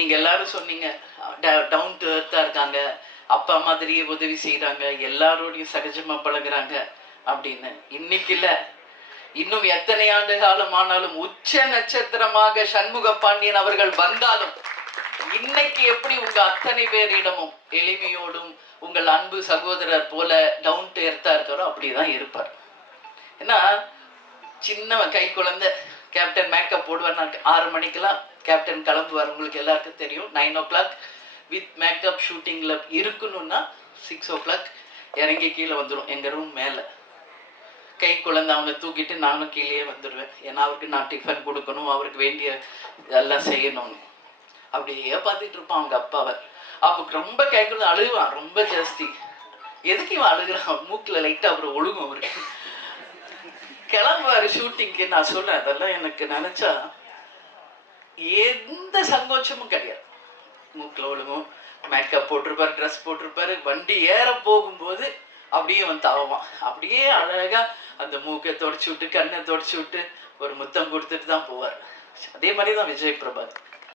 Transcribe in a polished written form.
நீங்கள் எல்லாரும் சொன்னீங்க டவுன் டு எர்த்தாக இருக்காங்க, அப்பா மாதிரியே உதவி செய்கிறாங்க, எல்லாரோடையும் சகஜமாக பழகுறாங்க அப்படின்னு. இன்னைக்கு இல்லை, இன்னும் எத்தனை ஆண்டு காலம் ஆனாலும் உச்ச நட்சத்திரமாக சண்முக பாண்டியன் அவர்கள் வந்தாலும் இன்னைக்கு எப்படி உங்க அத்தனை பேரிடமும் எளிமையோடும் உங்கள் அன்பு சகோதரர் போல டவுன் டு எர்த்தா இருக்காரோ அப்படிதான் இருப்பார். ஏன்னா சின்ன கை குழந்தை கேப்டன் மேக்கப் போடுவார். 6 மணிக்கெல்லாம் கேப்டன் கிளம்புவார். உங்களுக்கு எல்லாருக்கும் தெரியும். 9 o'clock வித் மேக்கப் ஷூட்டிங்கில் இருக்கணும்னா 6 o'clock இறங்கி கீழே வந்துடும் எங்கள் ரூம் மேலே. கை குழந்தை அவனை தூக்கிட்டு நானும் கீழே வந்துடுவேன். ஏன்னா அவருக்கு நான் டிஃபன் கொடுக்கணும், அவருக்கு வேண்டிய எல்லாம் செய்யணும்னு. அப்படியே பார்த்துட்டு இருப்பான் அவங்க அப்பாவை. அப்போ ரொம்ப கை குழந்தை அழுவான் ரொம்ப ஜாஸ்தி. எதுக்கு இவன் அழுகிறான்? மூக்கில் லைட்டாக அப்புறம் ஒழுகும் அவருக்கு. கிளம்புவார் ஷூட்டிங்க்கு. நான் சொல்கிறேன், அதெல்லாம் எனக்கு நினச்சா எந்த சங்கோச்சமும் கிடையாது. மூக்கில் ஒழுகும், மேக்கப் போட்டிருப்பார், ட்ரெஸ் போட்டிருப்பாரு. வண்டி ஏற போகும்போது அப்படியே வந்து தாவான். அப்படியே அழகாக அந்த மூக்கை தொடச்சி விட்டு கண்ணை தொடச்சி விட்டு ஒரு முத்தம் கொடுத்துட்டு தான் போவார். அதே மாதிரி தான் விஜய் பிரபாத்.